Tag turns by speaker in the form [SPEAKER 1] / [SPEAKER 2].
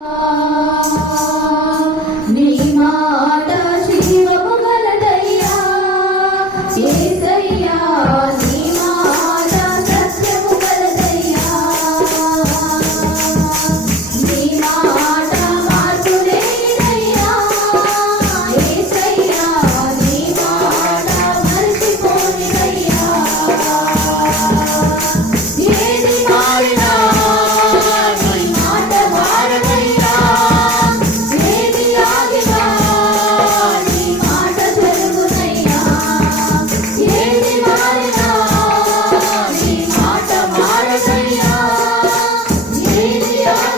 [SPEAKER 1] 啊。 감사합니다.